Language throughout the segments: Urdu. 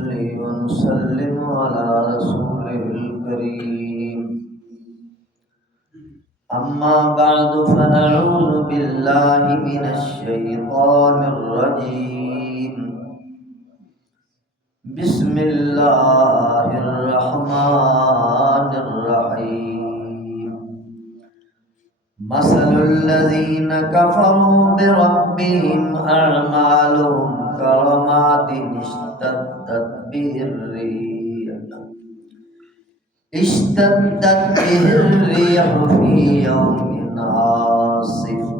ونصلي ونسلم على رسوله الكريم أما بعد فأعوذ بالله من الشيطان الرجيم بسم الله الرحمن الرحيم مثل الذين كفروا بربهم أعمالهم كرماد اشتدت به الريح في يوم عاصف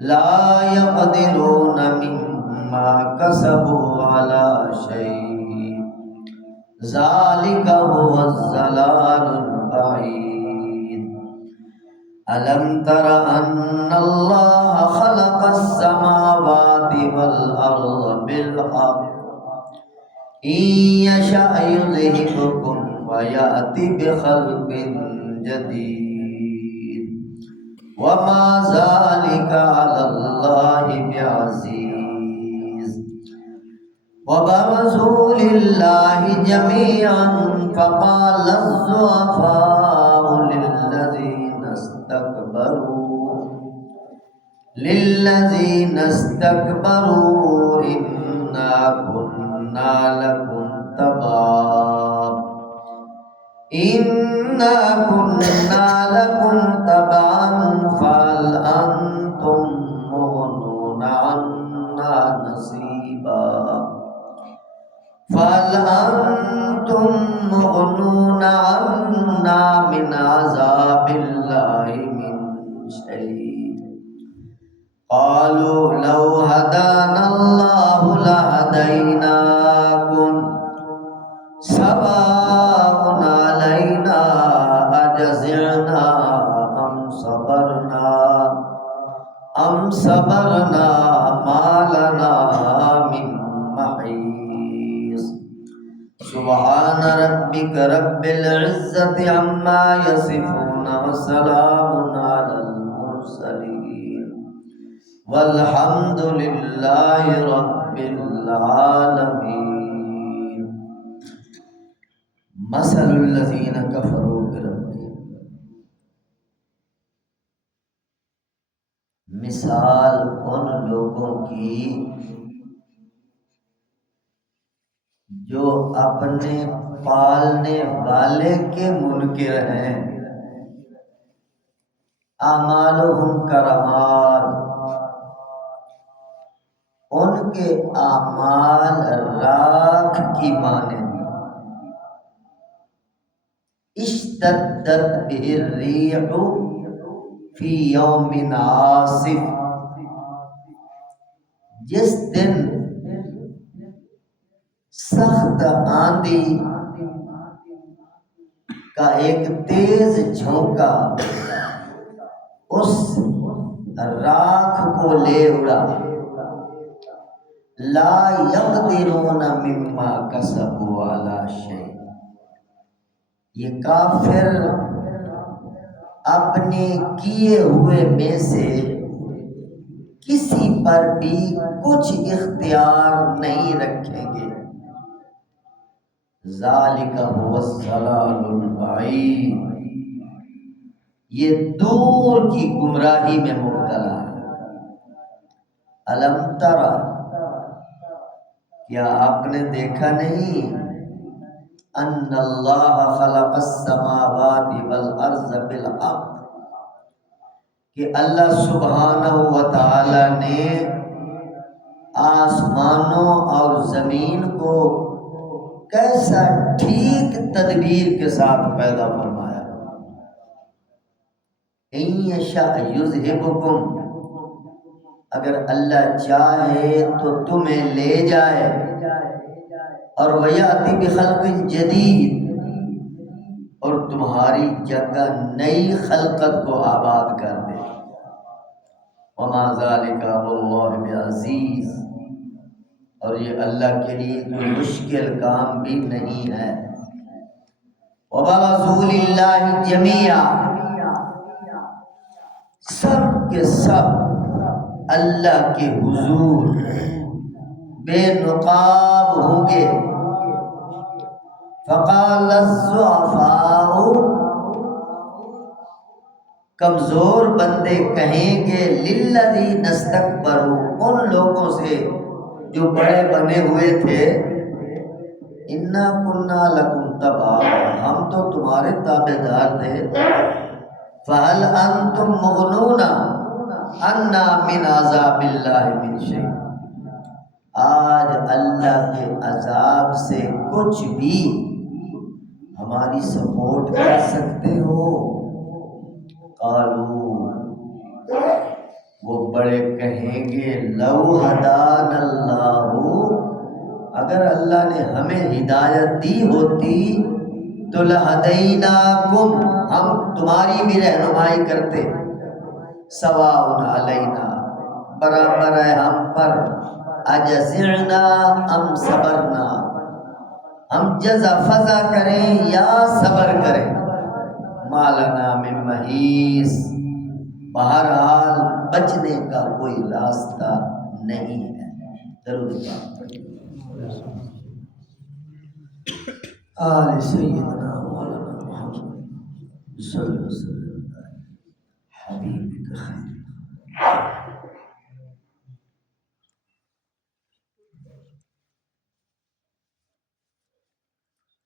لا يقدرون مما كسبوا على شيء ذلك هو الضلال البعيد ألم تر أن الله خلق السماوات والأرض بالحق إن يشأ يذهبكم ويأتي بخلق جديد وما ذلك على الله بعزيز وبرزوا لله جميعا فقال الضعفاء للذين استكبروا إنا كنا لكم تبعا فهل أنتم مغنون عنا من عذاب الله من شيء قالوا لو هدانا الله لهديناكم سواء علينا أجزعنا أم صبرنا ما لنا من محيص سبحان ربك رب العزة عما يصفون وسلام على المرسلين والحمد لله رب العالمين مثل الذين كفروا بربهم مثال ان لوگوں کی جو اپنے پالنے والے کے منکر ہیں اعمالہم کرماد ان کے اعمال راکھ کی مانند اشتدت بہ الریح فی یوم عاصف جس دن سخت آندھی کا ایک تیز جھونکا اس راکھ کو لے اڑا لا یقدرون مما کسبوا علی شیء یہ کافر اپنے کیے ہوئے میں سے کسی پر بھی کچھ اختیار نہیں رکھیں گے ذالک هو الضلال البعید یہ دور کی گمراہی میں مبتلا ہے الم ترى کیا آپ نے دیکھا نہیں ان اللہ خلق السماوات والارض بالحق کہ اللہ سبحانہ و تعالی نے آسمانوں اور زمین کو کیسا ٹھیک تدبیر کے ساتھ پیدا فرمایا ان یشاء یذہبکم اگر اللہ چاہے تو تمہیں لے جائے اور ویاتی بخلق جدید اور تمہاری جگہ نئی خلقت کو آباد کر دے وما ذالک علی اللہ بعزیز اور یہ اللہ کے لیے کوئی مشکل کام بھی نہیں ہے وبرزوا للہ جمیعا سب کے سب اللہ کے حضور بے نقاب ہوں گے الضعفاء، کمزور بندے کہیں گے للذین استکبروا، ان لوگوں سے جو بڑے بنے ہوئے تھے، انا کنا لکم تبعا، ہم تو تمہارے تابع دار تھے، فہل انتم مغنون عنا من عذاب اللہ من شیء، آج اللہ کے عذاب سے کچھ بھی ہماری سپورٹ کر سکتے ہو؟ قالوا، وہ بڑے کہیں گے لو ہدان اللہ، اگر اللہ نے ہمیں ہدایت دی ہوتی تو لہدیناکم، ہم تمہاری بھی رہنمائی کرتے، سواء علینا، برابر ہے ہم پر، اجزعنا ام صبرنا، ہم جزا فضا کریں یا صبر کریں، ما لنا من محیص، بہرحال بچنے کا کوئی راستہ نہیں ہے۔ درود پاک آل سیدنا مولانا محمد صلی اللہ علیہ وسلم حبیبک خیر۔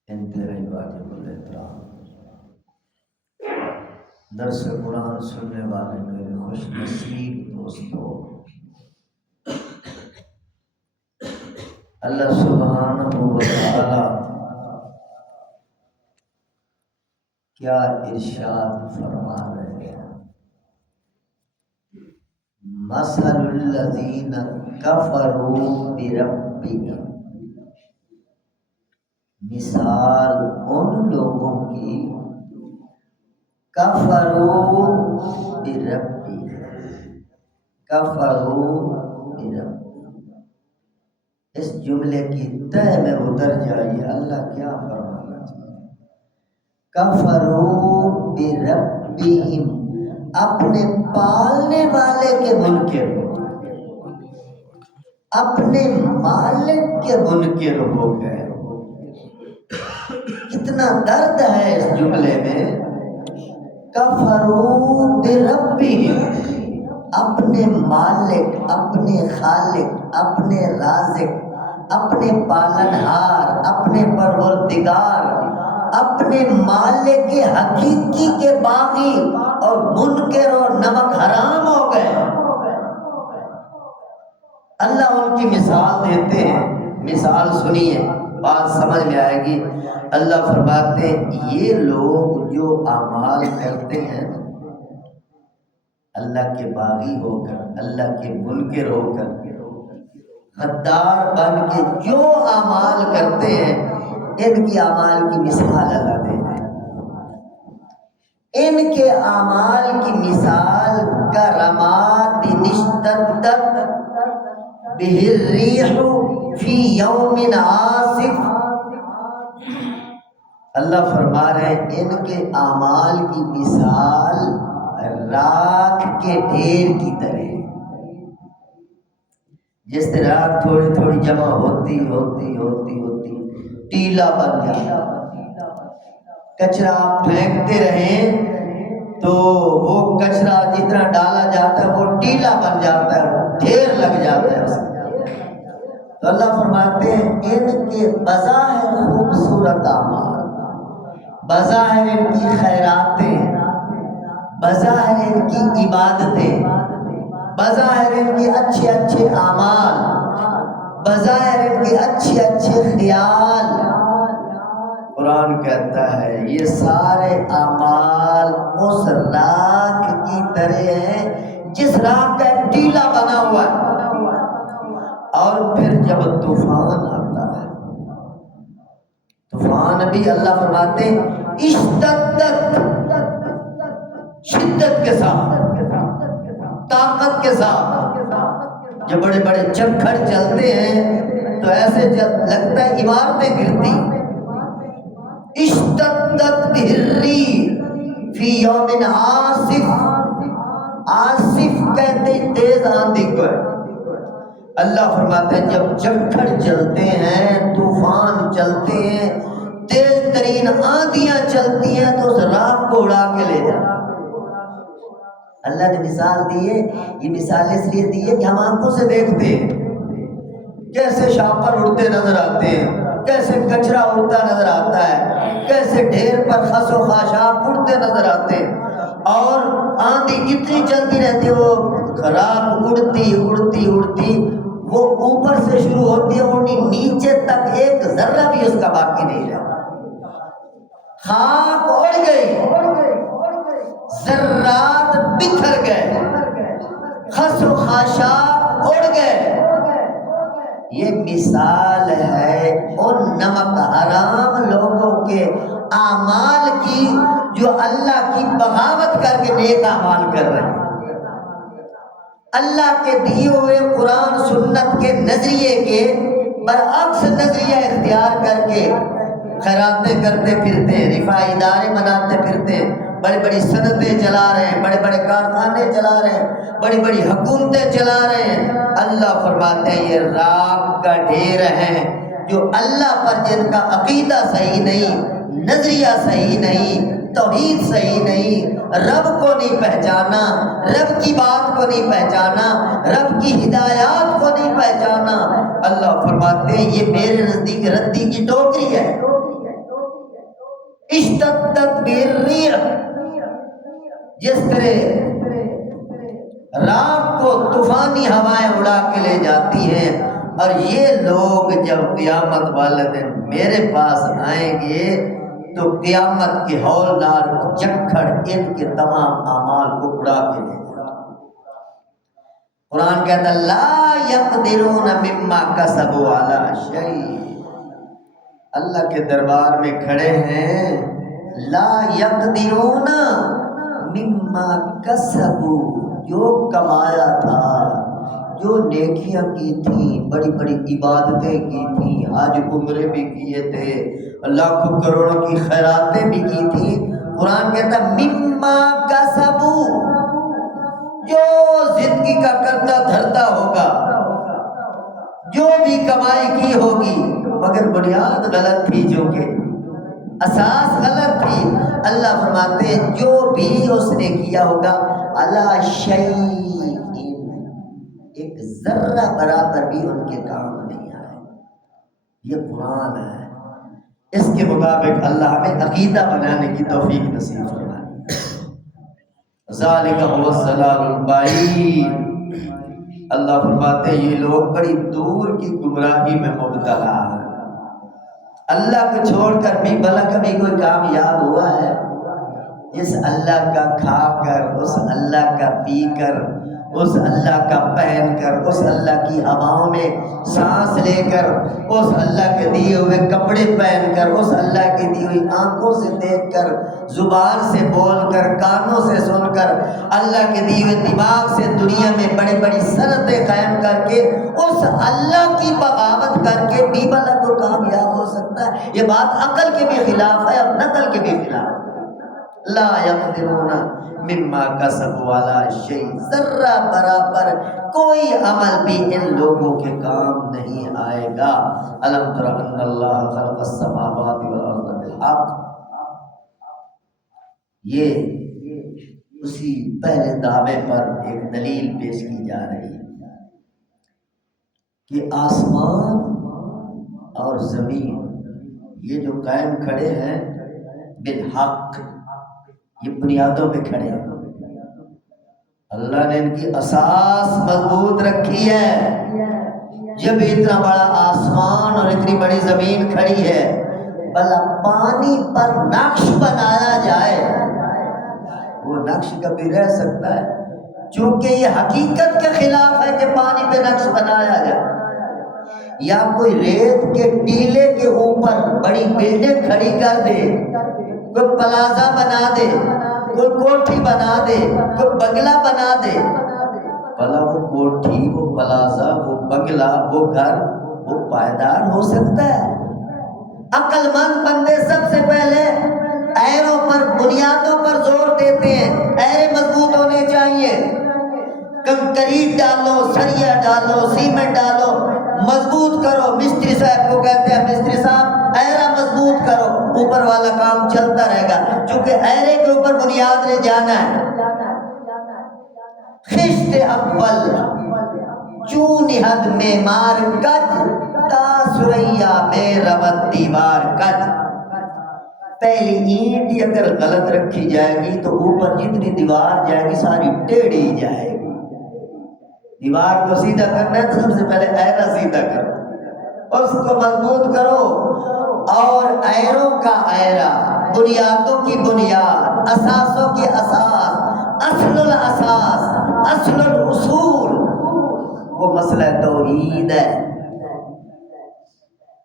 انتہائی واجب الاحترام درس قرآن سننے والے میرے خوش نصیب دوستوں، اللہ سبحانہ و تعالی کیا ارشاد فرما رہے ہیں، مثل الذین کفروا بربہم، مثال ان لوگوں کی کفروا بربہم، کفروا بربہم، اس جملے کی تہ میں اتر جائیے اللہ کیا فرمانا چاہیے۔ کفروا بربہم، اپنے پالنے والے کے منکر، اپنے مالک کے منکر ہو گئے۔ کتنا درد ہے اس جملے میں، کفروا بربہم، اپنے مالک، اپنے خالق، اپنے رازق، اپنے پالنہار، اپنے پروردگار، اپنے مالک حقیقی کے باغی اور منکر اور نمک حرام ہو گئے۔ اللہ ان کی مثال دیتے ہیں، مثال سنیے بات سمجھ میں آئے گی۔ اللہ فرماتے ہیں یہ لوگ جو اعمال کرتے ہیں اللہ کے باغی ہو کر، اللہ کے منکر ہو کر، غدار بن کے جو اعمال کرتے ہیں، ان کی اعمال کی مثال اللہ دے رہے ہیں۔ ان کے اعمال کی مثال کرماد اشتدت بہ الریح فی یوم عاصف، اللہ فرما رہے ہیں ان کے اعمال کی مثال راکھ کے ڈھیر کی طرح، جس طرح راکھ تھوڑی تھوڑی جمع ہوتی ہوتی ہوتی ہوتی ٹیلا بن جاتا، کچرا آپ پھینکتے رہیں تو وہ کچرا جتنا ڈالا جاتا ہے وہ ٹیلا بن جاتا ہے، ڈھیر لگ جاتا ہے اس میں۔ تو اللہ فرماتے ہیں ان کے بظاہر خوبصورت اعمال، بظاہر ان کی خیراتیں، بظاہر ان کی عبادتیں، بظاہر ان کے اچھے اچھے اعمال، بظاہر ان کے اچھے اچھے خیال، قرآن کہتا ہے یہ سارے اعمال اس راکھ کی طرح ہیں جس راکھ کا ایک ٹیلا بنا ہوا ہے، اور پھر جب طوفان آتا ہے، طوفان بھی اللہ فرماتے ہیں اشتدت، شدت کے ساتھ، طاقت کے ساتھ، جب بڑے بڑے چکھڑ چلتے ہیں تو ایسے لگتا ہے عمارتیں گرتی، اشتدت بہ الریح فی یوم عاصف، عاصف کہتے ہیں تیز آندھی کو ہے۔ اللہ فرماتے ہیں جب چکھڑ چلتے ہیں، طوفان چلتے ہیں، تیز ترین لیکن آندیاں چلتی ہیں تو اس راک کو اڑا کے لے جاتی. اللہ نے مثال دی ہے، یہ مثال اس لیے دی ہے کہ ہم آنکھوں سے دیکھتے ہیں کیسے شاپر اڑتے نظر آتے ہیں، کیسے کچرا اڑتا نظر آتا ہے، کیسے ڈھیر پر خس و خاشاک اڑتے نظر آتے ہیں، اور آندھی کتنی چلتی رہتی ہے، وہ خراب اڑتی اڑتی اڑتی وہ اوپر سے شروع ہوتی ہے اڑنی، نیچے تک ایک ذرہ بھی اس کا باقی نہیں رہتا. خاک اڑ گئی، ذرات بکھر گئے، خس و خاشاک اڑ گئے. یہ مثال ہے ان نمک حرام لوگوں کے اعمال کی جو اللہ کی بغاوت کر کے نیک اعمال کر رہے ہیں. اللہ کے دیے ہوئے قرآن سنت کے نظریے کے برعکس نظریہ اختیار کر کے خیراتیں کرتے پھرتے ہیں، رفاعی ادارے بناتے پھرتے ہیں، بڑی بڑی صنعتیں چلا رہے ہیں، بڑے بڑے کارخانے چلا رہے ہیں، بڑی بڑی حکومتیں چلا رہے ہیں. اللہ فرماتے ہیں یہ راک کا ڈھیر ہیں جو اللہ پر جن کا عقیدہ صحیح نہیں، نظریہ صحیح نہیں، توحید صحیح نہیں، رب کو نہیں پہچانا، رب کی بات کو نہیں پہچانا، رب کی ہدایات کو نہیں پہچانا. اللہ فرماتے ہیں یہ میرے نزدیک ردی کی ٹوکری ہے. اشتدت بالریح، جس طرح راک کو طوفانی ہوائیں اڑا کے لے جاتی ہیں، اور یہ لوگ جب قیامت والے دن میرے پاس آئیں گے تو قیامت کے ہولنار جکھڑ ان کے تمام اعمال کو اڑا کے لے جائیں. قرآن کہتا ہے لا یقدرون مما کسبوا علی شیء. اللہ کے دربار میں کھڑے ہیں، لا یقدرون مما کسبوا، جو کمایا تھا، جو نیکیاں کی تھیں، بڑی بڑی عبادتیں کی تھیں، حج عمرے بھی کیے تھے، لاکھوں کروڑوں کی خیراتیں بھی کی تھیں. قرآن کہتا ہے مما کسبوا، جو زندگی کا کرتا دھرتا ہوگا، جو بھی کمائی کی ہوگی، مگر بنیاد غلط تھی، جو کہ اساس غلط تھی. اللہ فرماتے ہیں جو بھی اس نے کیا ہوگا علی شیء، ایک ذرہ برابر بھی ان کے کام نہیں آئے. یہ قرآن ہے، اس کے مطابق اللہ ہمیں عقیدہ بنانے کی توفیق نصیب فرمائے. ذالک هو الضلال البعید. اللہ فرماتے ہیں یہ لوگ بڑی دور کی گمراہی میں مبتلا ہیں. اللہ کو چھوڑ کر بھی بھلا کبھی کوئی کامیاب ہوا ہے؟ جس اللہ کا کھا کر، اس اللہ کا پی کر، اس اللہ کا پہن کر، اس اللہ کی ہواؤں میں سانس لے کر، اس اللہ کے دیے ہوئے کپڑے پہن کر، اس اللہ کی دی ہوئی آنکھوں سے دیکھ کر، زبان سے بول کر، کانوں سے سن کر، اللہ کے دیے ہوئے دماغ سے دنیا میں بڑی بڑی صنعتیں قائم کر کے اس اللہ کی بغاوت کر کے بھی بھلا کو کامیاب ہو سکتا ہے؟ یہ بات عقل کے بھی خلاف ہے اور نقل کے بھی خلاف ہے. لا یقدرون مما کسبوا علی شیء، ذرہ برابر کوئی عمل بھی ان لوگوں کے کام نہیں آئے گا. الم تر ان اللہ خلق السماوات والارض بالحق. یہ اسی پہلے دعوے پر ایک دلیل پیش کی جا رہی ہے کہ آسمان اور زمین یہ جو قائم کھڑے ہیں بالحق، یہ بنیادوں پہ کھڑے ہیں. اللہ نے ان کی اساس مضبوط رکھی ہے. جب اتنا بڑا آسمان اور اتنی بڑی زمین کھڑی ہے، بھلا پانی پر نقش بنایا جائے، وہ نقش کبھی رہ سکتا ہے؟ چونکہ یہ حقیقت کے خلاف ہے کہ پانی پہ نقش بنایا جائے. یا کوئی ریت کے ٹیلے کے اوپر بڑی بلڈنگ کھڑی کر دے، کوئی پلازا بنا دے، کوئی کوٹھی بنا دے، کوئی بنگلہ بنا دے، بھلا وہ کوٹھی، وہ پلازا، وہ بنگلہ، وہ گھر، وہ پائیدار ہو سکتا ہے؟ عقل مند بندے سب سے پہلے ایروں پر، بنیادوں پر زور دیتے ہیں. ایرے مضبوط ہونے چاہیے. کنکریٹ ڈالو، سریا ڈالو، سیمنٹ ڈالو، مضبوط کرو. مستری صاحب کو کہتے ہیں مستری صاحب ایرا مضبوط کرو، اوپر والا کام چلتا رہے گا، چونکہ ایرے کے اوپر بنیاد نے جانا ہے۔ خشت اول چون حد میں مار کج، تا سریا میں روت دیوار کج۔ پہلی اینٹ ہی اگر غلط رکھی جائے گی تو اوپر جتنی دیوار جائے گی ساری ٹیڑھی جائے گی۔ دیوار کو سیدھا کرنا ہے تو سب سے پہلے ایرا سیدھا کرو، اس کو مضبوط کرو، اور ایروں کا ایرا، بنیادوں کی بنیاد، اساسوں کی اساس، اصل الاساس، اصل الاصول، وہ مسئلہ توحید ہے۔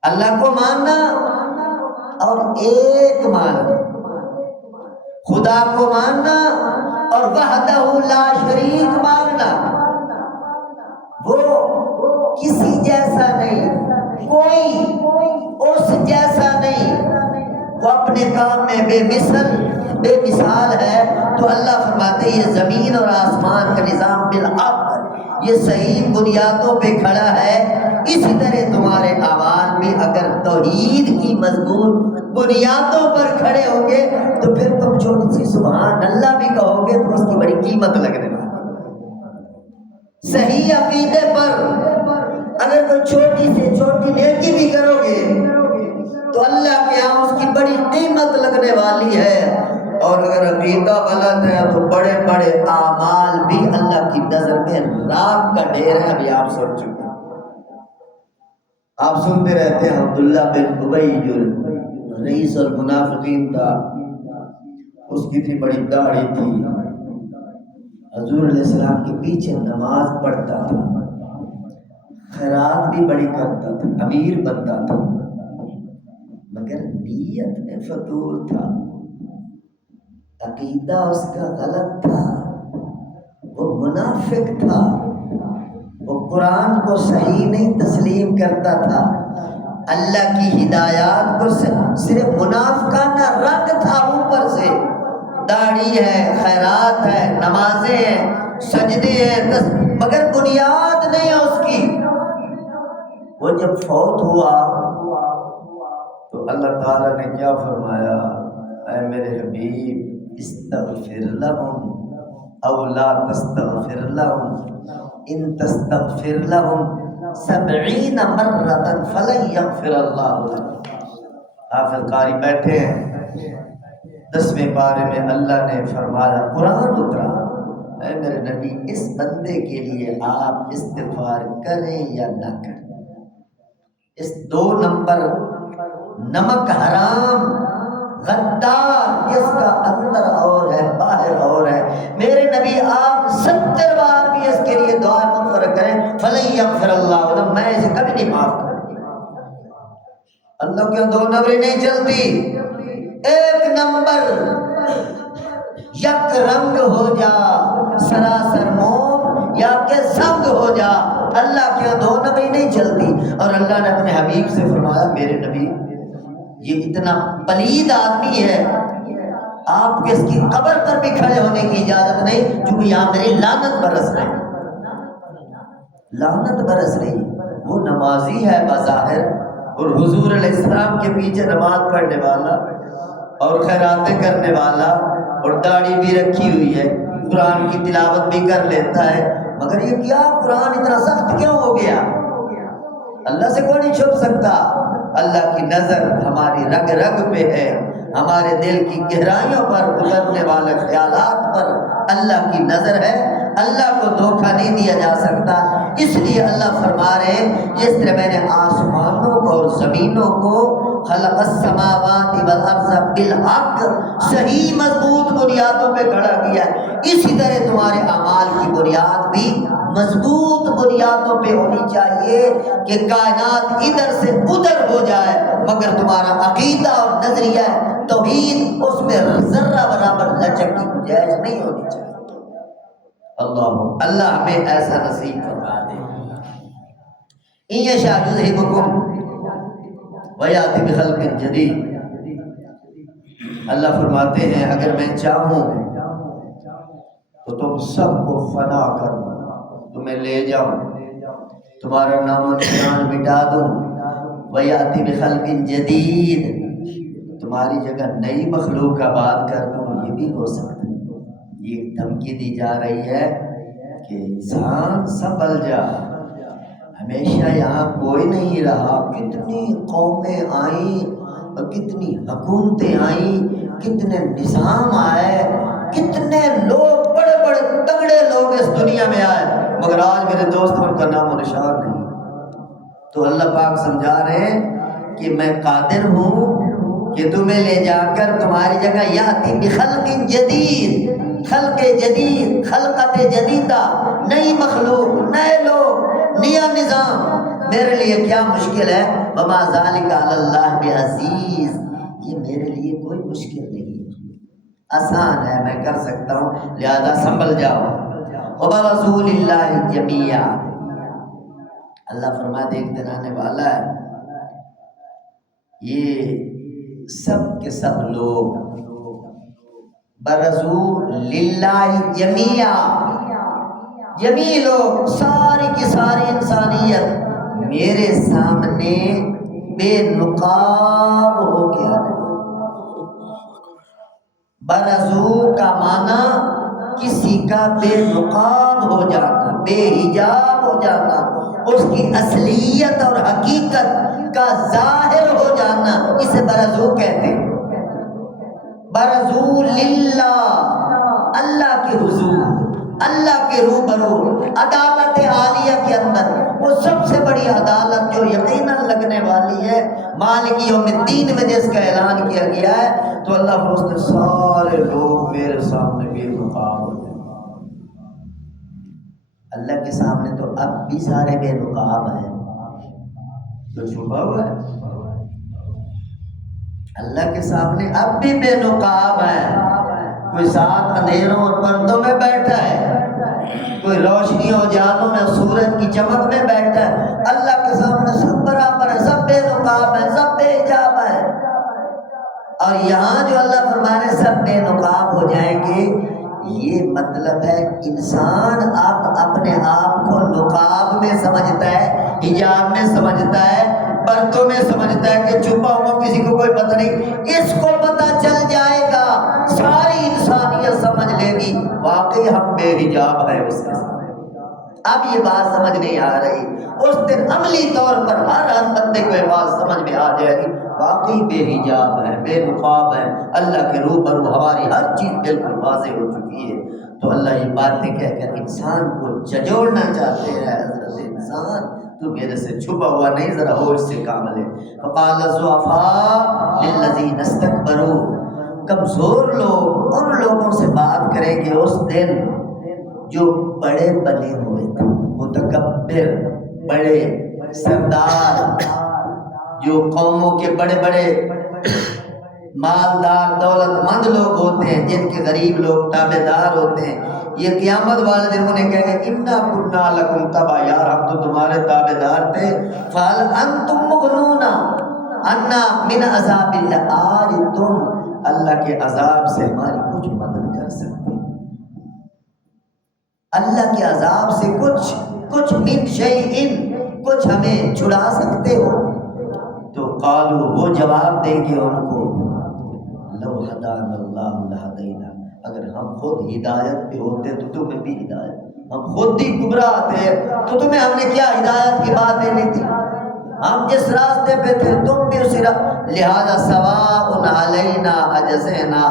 اللہ کو ماننا اور ایک ماننا، خدا کو ماننا اور وحدہ لا شریک ماننا، وہ کسی جیسا نہیں، کوئی اس جیسا نہیں، وہ اپنے کام میں بے مثال ہے۔ تو اللہ فرماتے ہیں یہ زمین اور آسمان کا نظام بالحق، یہ صحیح بنیادوں پہ کھڑا ہے۔ اسی طرح تمہارے اعمال بھی اگر توحید کی مضبوط بنیادوں پر کھڑے ہوں گے تو پھر تم چھوٹی سی سبحان اللہ بھی کہو گے تو اس کی بڑی قیمت لگنے والی۔ صحیح عقیدے پر اگر کوئی چھوٹی سے چھوٹی نیکی بھی کرو گے تو اللہ کے یہاں اس کی بڑی قیمت لگنے والی ہے، اور اگر عقیدہ غلط ہے تو بڑے بڑے اعمال بھی اللہ کی نظر میں راکھ کا ڈھیر ہے۔ ابھی آپ سن چکے، آپ سنتے رہتے ہیں عبداللہ بن ابی جو رئیس المنافقین تھا، اس کی تھی بڑی داڑھی تھی، حضور علیہ السلام کے پیچھے نماز پڑھتا تھا، خیرات بھی بڑی کرتا تھا، امیر بنتا تھا، مگر نیت میں فتور تھا، عقیدہ اس کا غلط تھا، وہ منافق تھا، وہ قرآن کو صحیح نہیں تسلیم کرتا تھا، اللہ کی ہدایات کو صرف منافقانہ رنگ تھا، اوپر سے داڑھی ہے، خیرات ہے، نمازیں ہیں، سجدے ہیں، مگر بنیاد نہیں ہے اس کی۔ وہ جب فوت ہوا تو اللہ تعالیٰ نے کیا فرمایا، اے میرے حبیب استغفر لهم او لا تستغفر لهم ان تستغفر لهم 70 مرة فلن يغفر اللہ لهم۔ حافظ قاری بیٹھے ہیں، 10ویں پارے میں اللہ نے فرمایا، قرآن اترا، اے میرے نبی اس بندے کے لیے آپ استغفار کریں یا نہ کریں۔ اس 2 نمبر نمک حرام غدار جس کا اندر اور ہے باہر اور ہے، میرے نبی آپ 70 بار بھی اس کے لیے دعا مغفرت کریں، فلن یغفر اللہ لهم، میں اسے کبھی نہیں معاف کروں۔ اللہ کیوں 2 نمبر نہیں چلتی؟ 1 نمبر یک رنگ ہو جا سراسر موم یا کہ سنگ ہو جا، اللہ کے 2 نمبر نہیں چلتی۔ اور اللہ نے اپنے حبیب سے فرمایا، میرے نبی یہ اتنا پلید آدمی ہے، آپ کے اس کی قبر پر بھی کھڑے ہونے کی اجازت نہیں، کیونکہ یہاں میری لعنت برس رہی، لعنت برس رہی۔ وہ نمازی ہے بظاہر، اور حضور علیہ السلام کے پیچھے نماز پڑھنے والا اور خیراتیں کرنے والا، اور داڑھی بھی رکھی ہوئی ہے، قرآن کی تلاوت بھی کر لیتا ہے، مگر یہ کیا قرآن اتنا سخت کیوں ہو گیا؟ اللہ سے کوئی نہیں چھپ سکتا۔ اللہ کی نظر ہماری رگ رگ پہ ہے، ہمارے دل کی گہرائیوں پر اترنے والے خیالات پر اللہ کی نظر ہے، اللہ کو دھوکہ نہیں دیا جا سکتا۔ اس لیے اللہ فرما رہے ہیں، جس طرح میں نے آسمانوں کو اور زمینوں کو خلق السماوات والارض بالحق صحیح مضبوط بنیادوں پہ کھڑا کیا ہے، اسی طرح تمہارے اعمال کی بنیاد بھی مضبوط بنیادوں پہ ہونی چاہیے کہ کائنات ادھر سے ادھر ہو جائے، مگر تمہارا عقیدہ اور نظریہ توحید اس میں ذرہ برابر لچک کی گنجائش نہیں ہونی چاہیے۔ اللہ ہمیں ایسا نصیب فرما دے۔ ان یشاء یذہبکم ویأتی بخلق جدید، اللہ فرماتے ہیں اگر میں چاہوں تو تم سب کو فنا کروں، تمہیں لے جاؤں، تمہارا نام و نشان مٹا دوں، ویأتی بخلق جدید، تمہاری جگہ نئی مخلوق کا بات کر دوں، یہ بھی ہو سکتا ہے۔ یہ دھمکی دی جا رہی ہے کہ انسان سنبھل جا، ہمیشہ یہاں کوئی نہیں رہا، کتنی قومیں آئیں اور کتنی حکومتیں آئیں، کتنے نظام آئے، کتنے لوگ بڑے بڑے تگڑے لوگ اس دنیا میں آئے، مگر آج میرے دوست ان کا نام و نشان نہیں۔ تو اللہ پاک سمجھا رہے ہیں کہ میں قادر ہوں کہ تمہیں لے جا کر تمہاری جگہ یاتی بخلق جدید، خلق جدید، خلقت جدیدہ، نئی مخلوق، نئے لوگ، نیا نظام، میرے لیے کیا مشکل ہے؟ وما ذالک علی اللہ بعزیز، یہ میرے لیے کوئی مشکل نہیں ہے، آسان ہے، میں کر سکتا ہوں، لہذا سنبھل جاؤ۔ وبرسول اللہ جمیعا، اللہ فرماتے ایک دن آنے والا ہے، یہ سب کے سب لوگ برزو للہ جمیعا، جمیع لوگ، ساری کی ساری انسانیت میرے سامنے بے نقاب ہو کے آنے والا۔ برزو کا معنی کسی کا بے نقاب ہو جانا، بے حجاب ہو جانا، اس کی اصلیت اور حقیقت کا ظاہر ہو جانا، اسے برزو کہتے ہیں۔ برزو للہ، اللہ کے حضور، اللہ کے روبرو، عدالت عالیہ کے اندر، وہ سب سے بڑی عدالت جو یقیناً لگنے والی ہے مالک یوم الدین میں جس کا اعلان کیا گیا ہے، تو اللہ فرماتے سارے لوگ میرے سامنے بے نقاب ہو جائیں۔ اللہ کے سامنے تو اب بھی سارے بے نقاب ہیں، تو چھپا ہوا ہے، اللہ کے سامنے اب بھی بے نقاب ہے۔ کوئی ساتھ اندھیروں اور پردوں میں بیٹھا ہے، کوئی روشنیوں جانوں میں سورج کی چمک میں بیٹھا ہے، اللہ کے سامنے سب برابر ہے، سب بے نقاب ہے، سب بے حجاب ہے۔ اور یہاں جو اللہ فرما رہے سب بے نقاب ہو جائیں گے، یہ مطلب ہے انسان اب اپنے آپ کو نقاب میں سمجھتا ہے، حجاب میں سمجھتا ہے، پردوں میں سمجھتا ہے کہ چھپا ہوا کسی کو کوئی پتہ نہیں۔ اس کو پتہ چل جائے گا، ساری انسانیت سمجھ لے گی واقعی ہم بے حجاب ہیں اس کے ساتھ۔ اب یہ بات سمجھ نہیں آ رہی، اس دن عملی طور پر ہر بندے کو یہ بات سمجھ میں آ جائے گی، واقعی بے حجاب ہے، بے نقاب ہے، اللہ کے روبرو ہماری ہر چیز بالکل واضح ہو چکی ہے۔ تو اللہ یہ باتیں کہہ کر انسان کو جھنجھوڑنا چاہتے ہیں، حضرت انسان تو میرے سے چھپا ہوا نہیں، ذرا ہوش سے کام لے۔ فقال الضعفاء للذین استکبروا، کمزور لوگ ان لوگوں سے بات کریں گے اس دن جو بڑے بنے ہوئے تھے، متکبر، بڑے سردار، جو قوموں کے بڑے بڑے مالدار دولت مند لوگ ہوتے ہیں، جن کے غریب لوگ تابع دار ہوتے ہیں، یہ قیامت والے دن انہیں کہیں گے انا کنا لکم تبع، یار ہم تو تمہارے تابع دار تھے، فہل انتم مغنون عنا من عذاب اللہ، آج تم اللہ کے عذاب سے ہماری کچھ مدد کر سکتے، اللہ کے عذاب سے کچھ من شیئن، کچھ ہمیں چھڑا سکتے ہو؟ تو قالوا، وہ جواب دیں گے ان کو، لو ہدانا اللہ لہدینا، اگر ہم خود ہدایت پہ ہوتے تو تمہیں بھی ہدایت، ہم خود ہی گمراہ تھے تو تمہیں ہم نے کیا ہدایت کی بات دینی تھی؟ ہم جس راستے پہ تھے تم بھی اسی لہذا سواء علینا اجزینا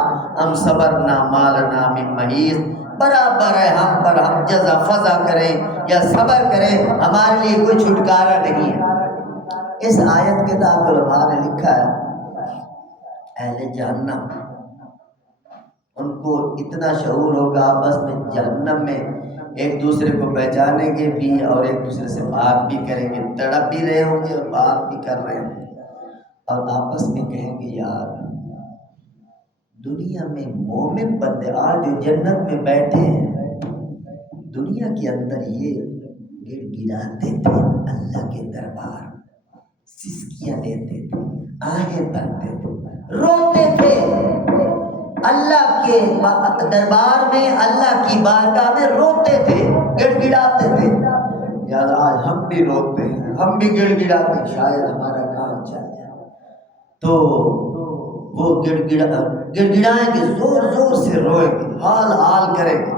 ام صبرنا ما لنا من محیص، برابر ہے ہم پر، ہم جزا فضا کریں یا صبر کریں، ہمارے لیے کوئی چھٹکارا نہیں ہے۔ اس آیت کے تحت علماء نے لکھا ہے اہل جہنم، ان کو اتنا شعور ہوگا آپس میں، جہنم میں ایک دوسرے کو پہچانیں گے بھی اور ایک دوسرے سے بات بھی کریں گے، تڑپ بھی رہے ہوں گے اور بات بھی کر رہے ہوں گے، اور آپس میں کہیں گے یار دنیا میں مومن بندے آج جو جنت میں بیٹھے ہیں، دنیا کے اندر یہ گڑ گڑاتے تھے اللہ کے دربار، سسکیاں دیتے تھے، آہیں بھرتے تھے، روتے تھے اللہ کے دربار میں، اللہ کی بارگاہ میں روتے تھے، گڑ گڑاتے تھے۔ یاد آج ہم بھی روتے ہیں، ہم بھی گڑ گڑاتے ہیں، شاید ہمارا کام چل جائے۔ تو وہ گڑگڑائیں گے، زور زور سے روئیں گے، حال حال کریں گے،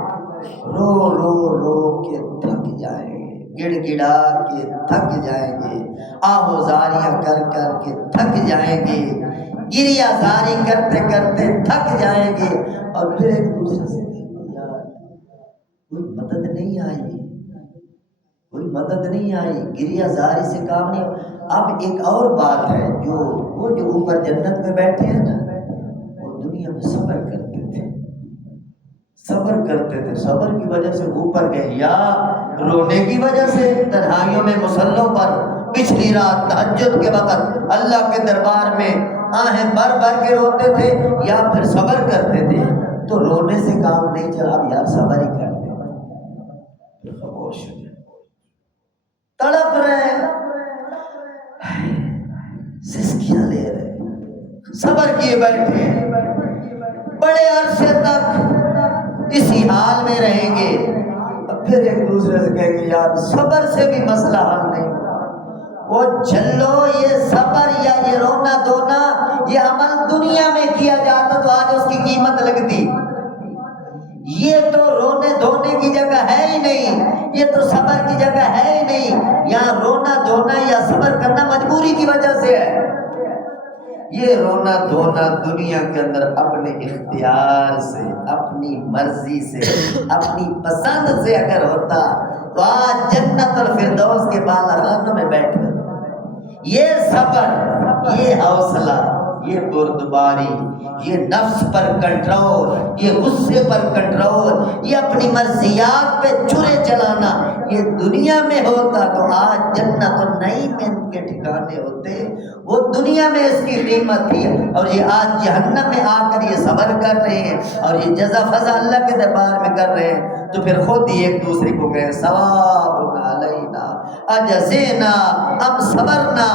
رو رو رو کے تھک جائیں گے، گڑ گڑا کے تھک جائیں گے، آہوزاریاں کر کر کے تھک جائیں گے، گریہ زاری کرتے کرتے تھک جائیں گے، اور پھر ایک دوسرے سے کہیں گے یار کوئی مدد نہیں آئی، کوئی مدد نہیں آئی، گریہ زاری سے کام نہیں۔ اب ایک اور بات ہے، جو اوپر جنت میں بیٹھے ہیں نا، وہ دنیا میں صبر کرتے تھے، صبر کرتے تھے، صبر کی وجہ سے اوپر گئے، یا رونے کی وجہ سے تنہائیوں میں مصلوں پر پچھلی رات تہجد کے وقت اللہ کے دربار میں آہیں بھر بھر کے روتے تھے، یا پھر صبر کرتے تھے۔ تو رونے سے کام نہیں چلا، اب یار صبر ہی کرتے پھر خاموش ہو جائے، تڑپ رہے، سسکیاں لے رہے، صبر کیے بیٹھے، بڑے عرصے تک اسی حال میں رہیں گے، اب پھر ایک دوسرے سے کہیں گے یار صبر سے بھی مسئلہ حل نہیں ہوگا، وہ جھلو یہ صبر یا یہ رونا دھونا یہ عمل دنیا میں کیا جاتا تو آج اس کی قیمت لگتی، یہ تو رونے دھونے کی جگہ ہے ہی نہیں، یہ تو صبر کی جگہ ہے ہی نہیں، یہاں رونا دھونا یا صبر کرنا مجبوری کی وجہ سے ہے۔ یہ رونا دھونا دنیا کے اندر اپنے اختیار سے، اپنی مرضی سے، اپنی پسند سے اگر ہوتا تو آج جنت الفردوس کے بالا خانوں میں بیٹھ کر یہ صبر، یہ حوصلہ، یہ بردباری، یہ نفس پر کنٹرول، یہ غصے پر کنٹرول، یہ اپنی مرضیات پہ چھرے چلانا یہ دنیا میں ہوتا تو آج جنت النعیم میں ان کے ٹھکانے ہوتے، وہ دنیا میں اس کی قیمت تھی، اور یہ آج جہنم میں آ کر یہ صبر کر رہے ہیں اور یہ جزا فضا اللہ کے دربار میں کر رہے ہیں، تو پھر خود ہی ایک دوسرے کو کہیں ثواب علینا اجزینا ام صبرنا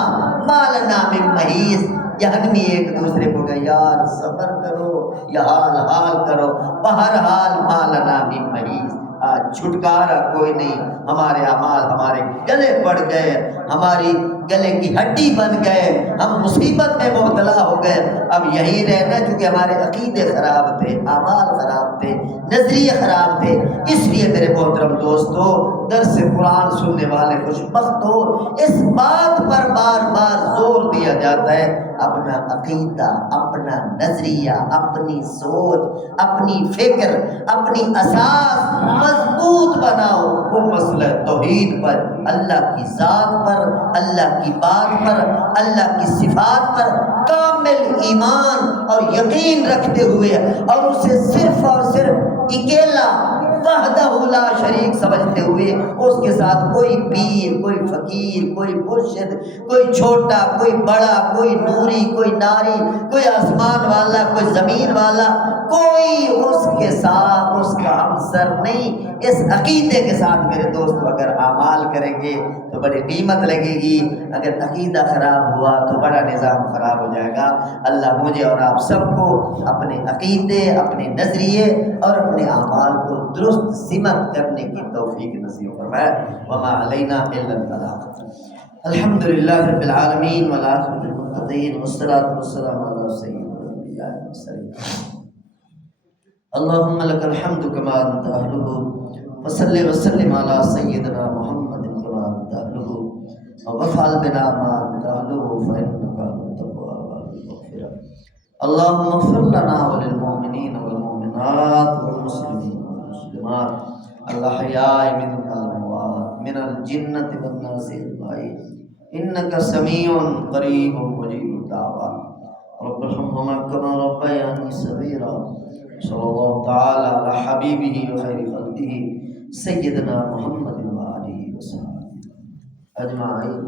ما لنا من محیص، جہنمی ایک دوسرے کو کہے یار صبر کرو یا حال حال کرو، بہرحال ما لنا من محیص، آج چھٹکارا کوئی نہیں، ہمارے اعمال ہمارے گلے پڑ گئے، ہماری گلے کی ہڈی بن گئے، ہم مصیبت میں مبتلا ہو گئے، اب یہی رہنا چونکہ ہمارے عقیدے خراب تھے، اعمال خراب تھے، نظریے خراب تھے، اس لیے میرے محترم دوستو درس قرآن سننے والے خوش بخت ہو، اس بات پر بار بار زور دیا جاتا ہے اپنا عقیدہ، اپنا نظریہ، اپنی سوچ، اپنی فکر، اپنی اساس مضبوط بناؤ، وہ مسئلہ توحید پر، اللہ کی ذات پر، اللہ کی بات پر، اللہ کی صفات پر کامل ایمان اور یقین رکھتے ہوئے اور اسے صرف اور صرف اکیلا وحدہ لا شریک سمجھتے ہوئے اس کے ساتھ کوئی پیر، کوئی فقیر، کوئی مرشد، کوئی چھوٹا، کوئی بڑا، کوئی نوری، کوئی ناری، کوئی آسمان والا، کوئی زمین والا، کوئی اس کے ساتھ اس کا ہمسر نہیں، اس عقیدے کے ساتھ میرے دوست اگر اعمال کریں گے تو بڑی قیمت لگے گی، اگر عقیدہ خراب ہوا تو بڑا نظام خراب ہو جائے گا۔ اللہ مجھے اور آپ سب کو اپنے عقیدے، اپنے نظریے اور اپنے اعمال کو درست سمت کرنے کی توفیق نصیب فرمائے۔ وما علینا الا البلاغ۔ الحمد للہ رب العالمین والعاقبۃ للمتقین والصلاۃ والسلام علی سید الانبیاء والمرسلین۔ اللهم لك الحمد كما انت اهله وصل وسلم على سيدنا محمد كما انت اهله وافعل بنا ما انت اهله فانك انت التواب الغفور۔ اللهم اغفر لنا وللمؤمنين والمؤمنات والمسلمين والمسلمات الاحياء منهم والاموات من الجنة والناس اجمعين انك سميع قريب مجيب الدعوات۔ رب ارحمهما كما ربياني صغيرا۔ صلی اللہ تعالی علی حبیبہ وخیر خلقہ سیدنا محمد وآلہ وسلم اجمعین۔